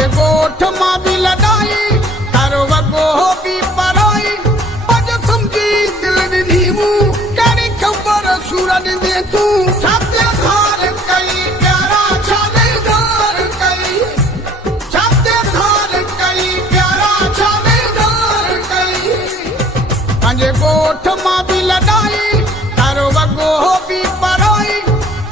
पंहिंजे ॻोठ मां बि लॾाई तारो वॻो बि पराई अॼ सम्झी दिलि ॾिनी मूं कहिड़ी ख़बर सूर ॾिंदे तूं छाते धार कई प्यारा छाले धार कई छाते धार कई प्यारा छाले धार कई पंहिंजे ॻोठ मां बि लॾाई तारो वॻो बि पराई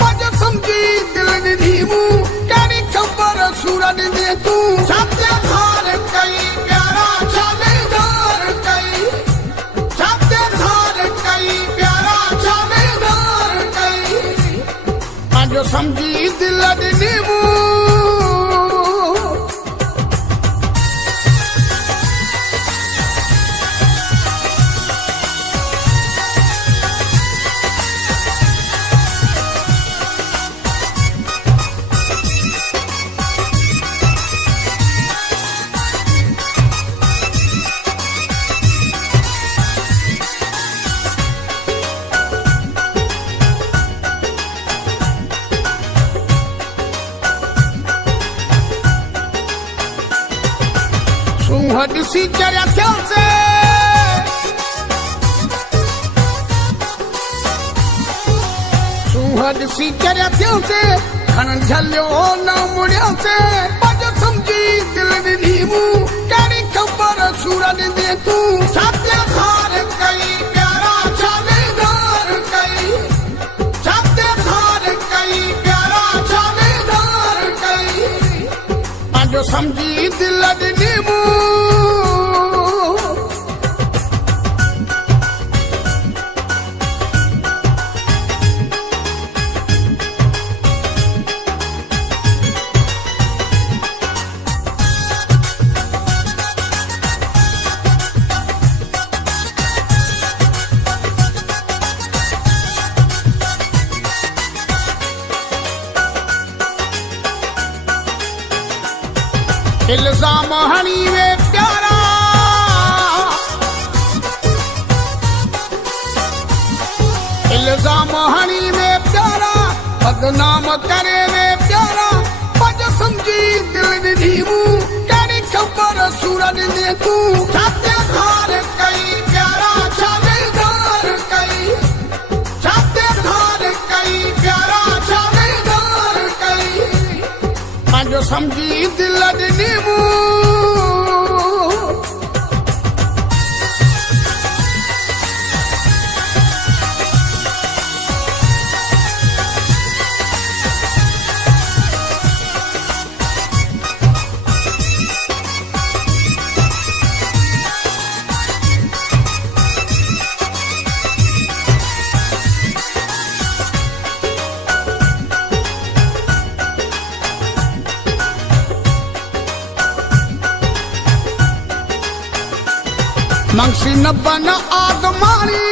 अॼ सम्झी दिलि ॾिनी मूं कहिड़ी ख़बर सूर ॾिंदे तूं छाते धार कई प्यारा छाले धार कई छाते धार कई प्यारा छाले धार कई पंहिंजो सम्झी दिलि ॾिनी मूं सूंह ॾिसी चढ़िया थियासीं सूंह ॾिसी चढ़िया थियासीं खणनि झलियो न मुड़ियासीं अॼ सम्झी दिलि ॾिनी मूं कहिड़ी ख़बर सूर ॾिंदे तूं छाते धार कई प्यारा छाले धार कई छाते धार कई प्यारा छाले धार कई पंहिंजो सम्झी दिलि ॾिनी मूं इल्ज़ाम हणी वे प्यारा इल्ज़ाम हणी वे प्यारा बदनाम करे वे प्यारा अॼ सम्झी दिलि ॾिनी मूं कहिड़ी ख़बर सूर ॾिंदे तूं छाते धार कई प्यारा छाले धार कई छाते धार कई प्यारा छाले धार कई पंहिंजो सम्झी दिलि ॾिनी मूं मंगसी न बन आग मारी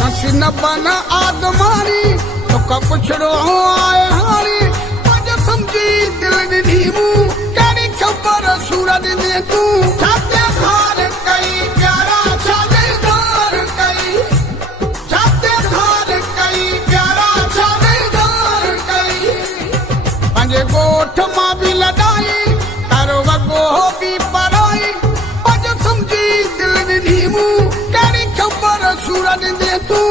मंगसी न बन आग मारी तोखा पुछड़ो आए हारी अॼ सम्झी दिलि ॾिनी मूं कहिड़ी ख़बर सूर ॾिंदे तूं छाते धार कई प्यारा छाले धार कई छाते धार कई प्यारा छाले धार कई पंहिंजे ॻोठ मां बि लॾाई तारो वॻो बि पराई अॼ सम्झी दिलि ॾिनी मूं कहिड़ी ख़बर सूर ॾिंदे तूं